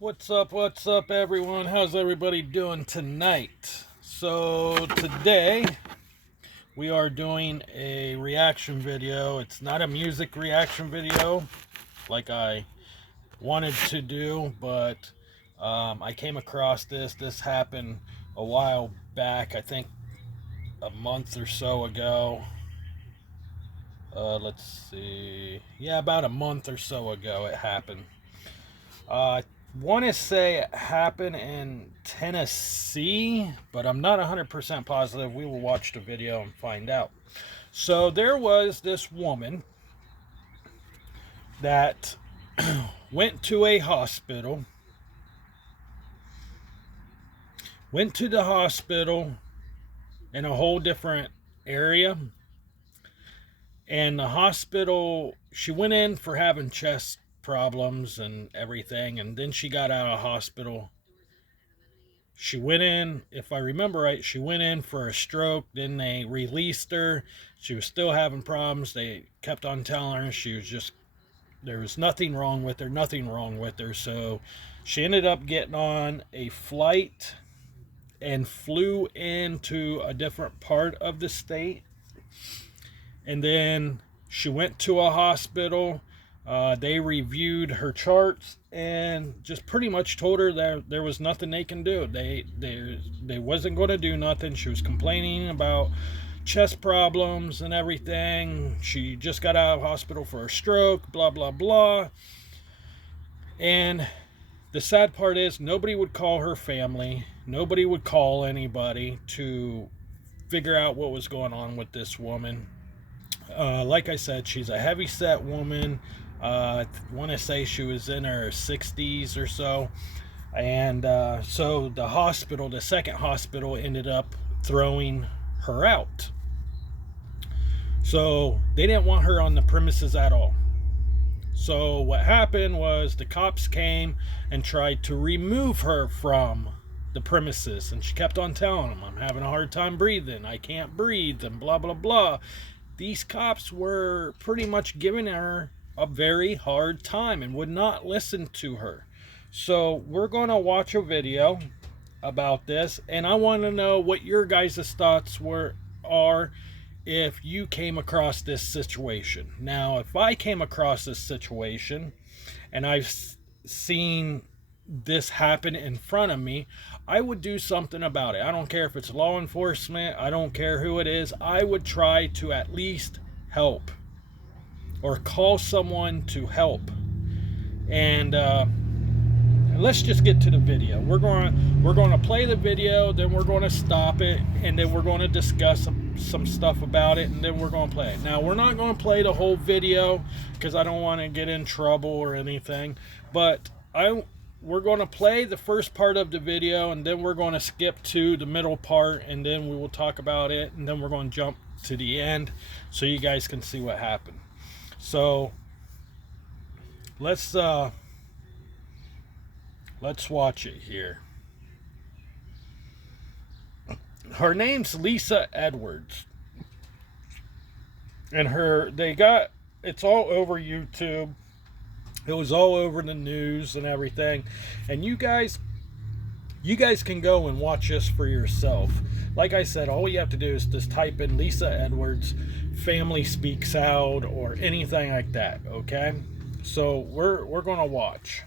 What's up, everyone? How's everybody doing tonight? So, today we are doing a reaction video. It's not a music reaction video like I wanted to do, but I came across this. This happened a while back, I think a month or so ago. Let's see. Yeah, about a month or so ago it happened. I want to say it happened in Tennessee, but I'm not 100% positive. We will watch the video and find out. So there was this woman that went to a hospital, went to the hospital in a whole different area. And the hospital, she went in for having chest problems and everything. And then she got out of hospital. She went in, if I remember right, she went in for a stroke. Then they released her. She was still having problems. They kept on telling her there was nothing wrong with her, nothing wrong with her. So she ended up getting on a flight and flew into a different part of the state. And then she went to a hospital. They reviewed her charts and just pretty much told her that there was nothing they can do. They wasn't going to do nothing. She was complaining about chest problems and everything. She just got out of hospital for a stroke, blah, blah, blah. And the sad part is nobody would call her family. Nobody would call anybody to figure out what was going on with this woman. Like I said, she's a heavy-set woman. I want to say she was in her 60s or so. And so the second hospital, ended up throwing her out. So they didn't want her on the premises at all. So what happened was the cops came and tried to remove her from the premises. And she kept on telling them, I'm having a hard time breathing. I can't breathe and blah, blah, blah. These cops were pretty much giving her a very hard time and would not listen to her. So we're going to watch a video about this, and I want to know what your guys' thoughts are if you came across this situation. Now, if I came across this situation and I've seen this happen in front of me, I would do something about it. I don't care if it's law enforcement, I don't care who it is. I would try to at least help or call someone to help. And let's just get to the video. We're going to play the video, then we're going to stop it, and then we're going to discuss some stuff about it, and then we're going to play it. Now, we're not going to play the whole video because I don't want to get in trouble or anything, but we're going to play the first part of the video, and then we're going to skip to the middle part, and then we will talk about it, and then we're going to jump to the end so you guys can see what happened. So let's watch it here. Her name's Lisa Edwards, and it's all over YouTube. It was all over the news and everything. And you guys can go and watch this for yourself. Like I said, all you have to do is just type in Lisa Edwards, Family Speaks Out, or anything like that, okay? So we're going to watch.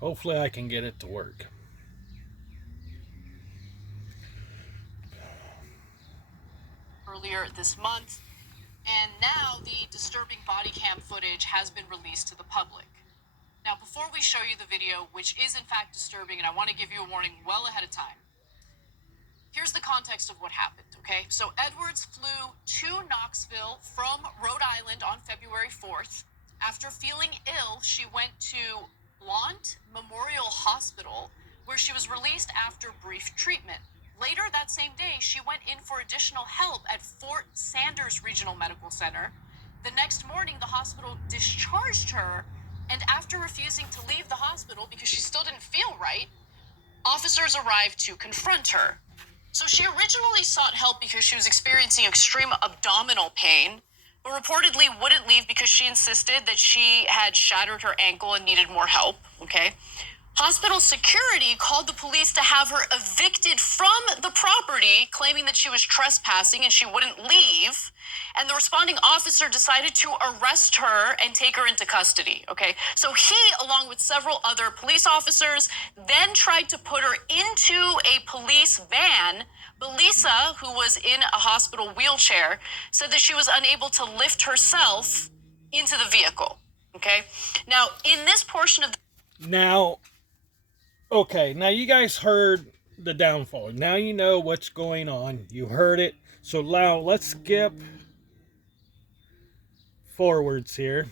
Hopefully I can get it to work. Earlier this month, and now the disturbing body cam footage has been released to the public. Now, before we show you the video, which is in fact disturbing, and I want to give you a warning well ahead of time, here's the context of what happened, okay? So Edwards flew to Knoxville from Rhode Island on February 4th. After feeling ill, she went to Blount Memorial Hospital, where she was released after brief treatment. Later that same day, she went in for additional help at Fort Sanders Regional Medical Center. The next morning, the hospital discharged her, and after refusing to leave the hospital because she still didn't feel right, officers arrived to confront her. So she originally sought help because she was experiencing extreme abdominal pain, but reportedly wouldn't leave because she insisted that she had shattered her ankle and needed more help, okay? Hospital security called the police to have her evicted from the property, claiming that she was trespassing and she wouldn't leave. And the responding officer decided to arrest her and take her into custody, okay? So he, along with several other police officers, then tried to put her into a police van. But Lisa, who was in a hospital wheelchair, said that she was unable to lift herself into the vehicle, okay? Now, in this portion of Now, okay, now you guys heard the downfall. Now you know what's going on. You heard it. So now let's skip forwards here.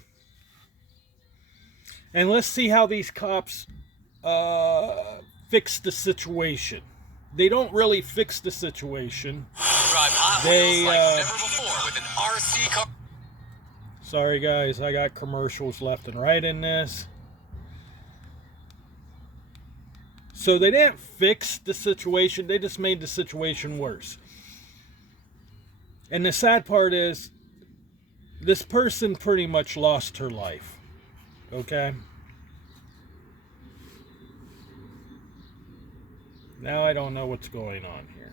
And let's see how these cops fix the situation. They don't really fix the situation. Drive Hot Wheels like never before with an RC car. Sorry guys, I got commercials left and right in this. So they didn't fix the situation, they just made the situation worse. And the sad part is, this person pretty much lost her life. Okay? Now I don't know what's going on here.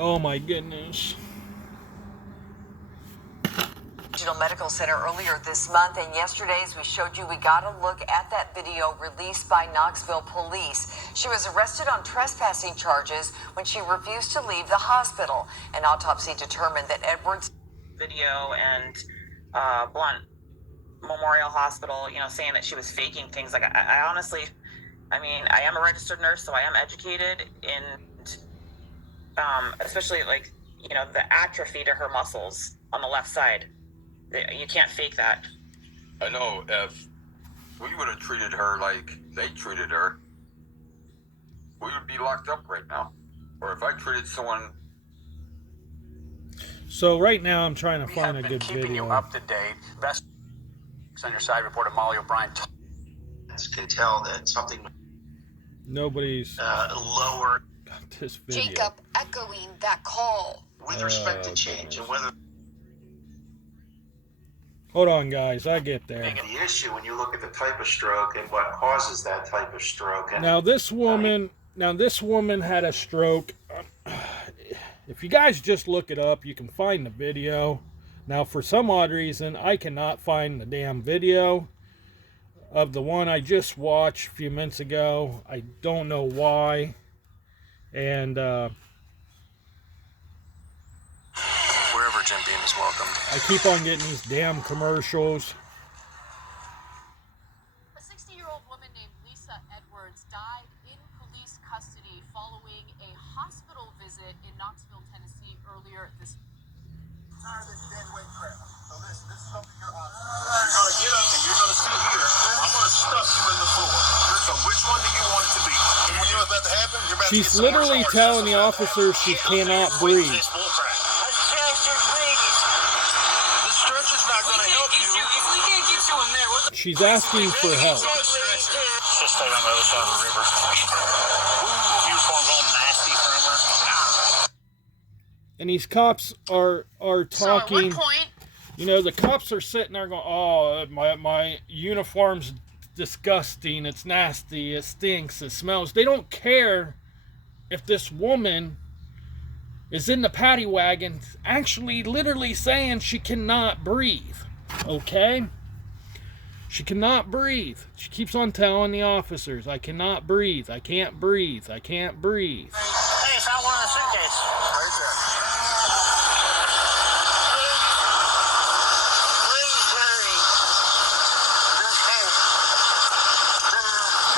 Oh my goodness. Regional Medical Center earlier this month, and yesterday, as we showed you, we got a look at that video released by Knoxville police. She was arrested on trespassing charges when she refused to leave the hospital. An autopsy determined that Edwards' video and Blunt Memorial Hospital, saying that she was faking things. Like, I honestly, I am a registered nurse, so I am educated in, especially like, the atrophy to her muscles on the left side. You can't fake that. I know. If we would have treated her like they treated her, we would be locked up right now. Or if I treated someone. So right now I'm trying to find a good video. Keeping you up to date. Best on your side reporter Molly O'Brien can tell that something nobody's lower got this video. Jacob echoing that call with respect to change and whether. Hold on, guys. I get there. The issue when you look at the type of stroke and what causes that type of stroke. And now this woman had a stroke. If you guys just look it up, you can find the video. Now, for some odd reason, I cannot find the damn video of the one I just watched a few minutes ago. I don't know why. And wherever Jim Beam is welcomed. I keep on getting these damn commercials. A 60-year-old woman named Lisa Edwards died in police custody following a hospital visit in Knoxville, Tennessee earlier this month. Tired of this dead weight crap. So this is something you're on. You're gonna get up and you're gonna sit here. I'm gonna stuff you in the floor. So which one do you want it to be? And when you know what's about to happen, you're about She's to get literally telling the officer she cannot breathe. She's asking for help. Just stay on the other side of the river. Uniforms all nasty from her. And these cops are talking. So at one point, the cops are sitting there going, "Oh, my uniform's disgusting. It's nasty. It stinks. It smells." They don't care if this woman is in the paddy wagon, actually, literally saying she cannot breathe. Okay. She cannot breathe. She keeps on telling the officers, "I cannot breathe. I can't breathe. I can't breathe." Hey, it's not one in the suitcase. Right there.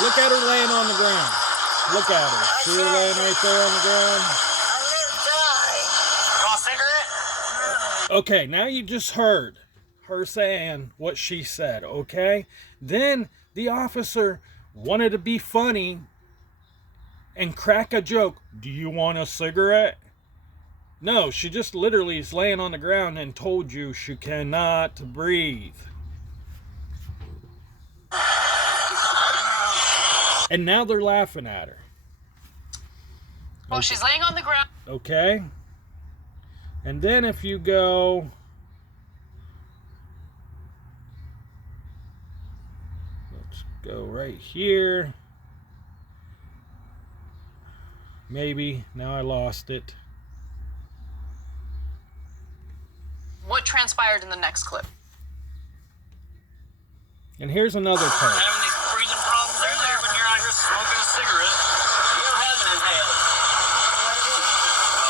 Look at her laying on the ground. Look at her. See her laying right there on the ground? You want a cigarette? Okay, now you just heard her saying what she said, okay? Then the officer wanted to be funny and crack a joke. Do you want a cigarette? No, she just literally is laying on the ground and told you she cannot breathe. And now they're laughing at her. Well, she's laying on the ground. Okay? And then if you go... Let's go right here. Maybe. Now I lost it. What transpired in the next clip? And here's another part. Having these breathing problems earlier when you're out here smoking a cigarette. You don't have an inhaler.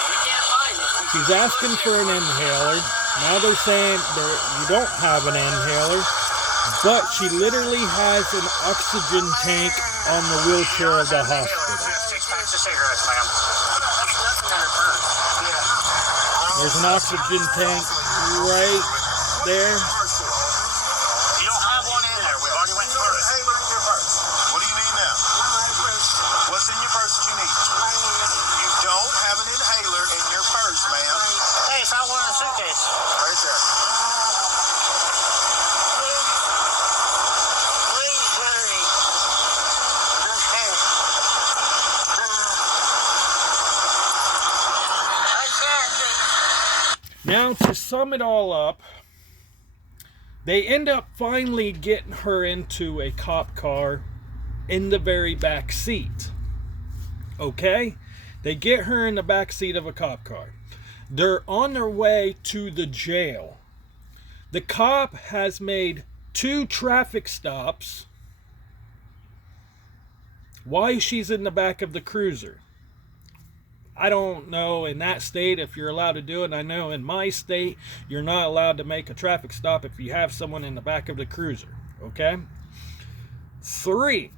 We can't find it. She's asking for an inhaler. Now they're saying that you don't have an inhaler, but she literally has an oxygen tank on the wheelchair of the hospital. 6 packs of cigarettes, ma'am. There's an oxygen tank right there. You don't have one in there. We've already went through it. What do you need now? What's in your purse that you need? You don't have an inhaler in your purse, ma'am. Hey, it's not one in the suitcase. Right there. Please hurry. Now, to sum it all up, they end up finally getting her into a cop car in the very back seat. Okay? They get her in the back seat of a cop car. They're on their way to the jail. The cop has made 2 traffic stops while she's in the back of the cruiser. I don't know in that state if you're allowed to do it. I know in my state, you're not allowed to make a traffic stop if you have someone in the back of the cruiser. Okay? 3,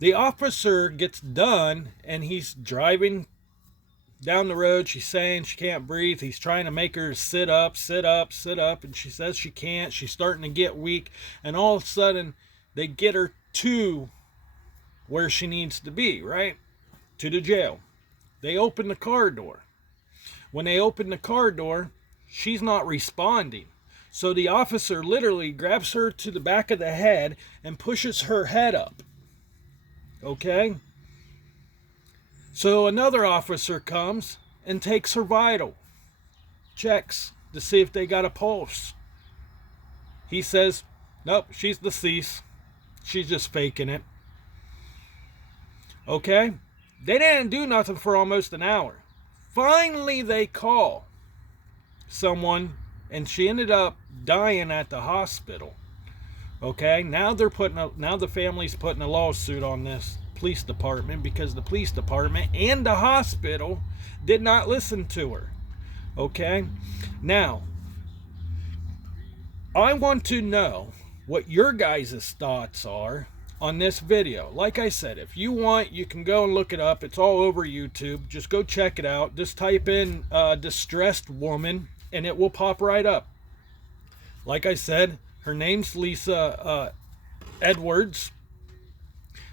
the officer gets done and he's driving down the road. She's saying she can't breathe. He's trying to make her sit up, sit up, sit up. And she says she can't. She's starting to get weak. And all of a sudden, they get her to where she needs to be, right? To the jail. They open the car door. When they open the car door, she's not responding. So the officer literally grabs her to the back of the head and pushes her head up. Okay? So another officer comes and takes her vital. Checks to see if they got a pulse. He says, nope, she's deceased. She's just faking it. Okay? They didn't do nothing for almost an hour. Finally, they call someone, and she ended up dying at the hospital. Okay, now the family's putting a lawsuit on this police department because the police department and the hospital did not listen to her. Okay, now I want to know what your guys' thoughts are on this video. Like I said, if you want, you can go and look it up. It's all over YouTube. Just go check it out. Just type in distressed woman and it will pop right up. Like I said, her name's Lisa Edwards.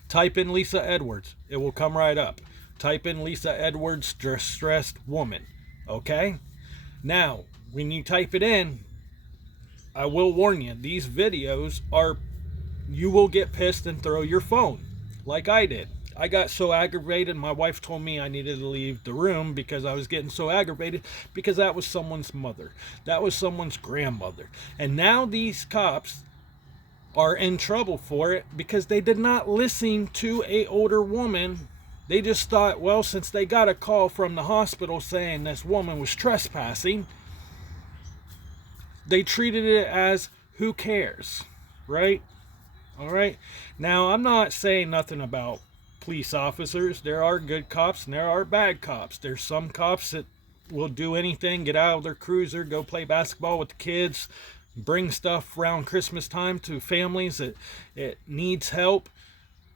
Type in Lisa Edwards. It will come right up. Type in Lisa Edwards distressed woman. Okay? Now, when you type it in, I will warn you, these videos are, you will get pissed and throw your phone, like I did. I got so aggravated, my wife told me I needed to leave the room because I was getting so aggravated because that was someone's mother. That was someone's grandmother. And now these cops are in trouble for it because they did not listen to an older woman. They just thought, well, since they got a call from the hospital saying this woman was trespassing, they treated it as, who cares, right? All right. Now, I'm not saying nothing about police officers. There are good cops and there are bad cops. There's some cops that will do anything, get out of their cruiser, go play basketball with the kids, bring stuff around Christmas time to families that it needs help.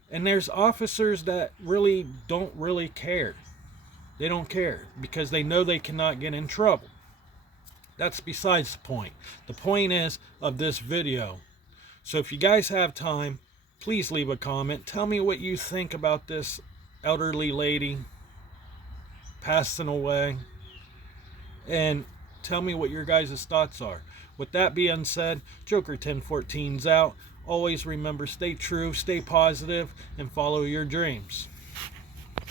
And there's officers that really don't really care. They don't care because they know they cannot get in trouble. That's besides the point. The point is of this video. So if you guys have time, please leave a comment. Tell me what you think about this elderly lady passing away, and tell me what your guys' thoughts are. With that being said, Joker 1014's out. Always remember, stay true, stay positive, and follow your dreams.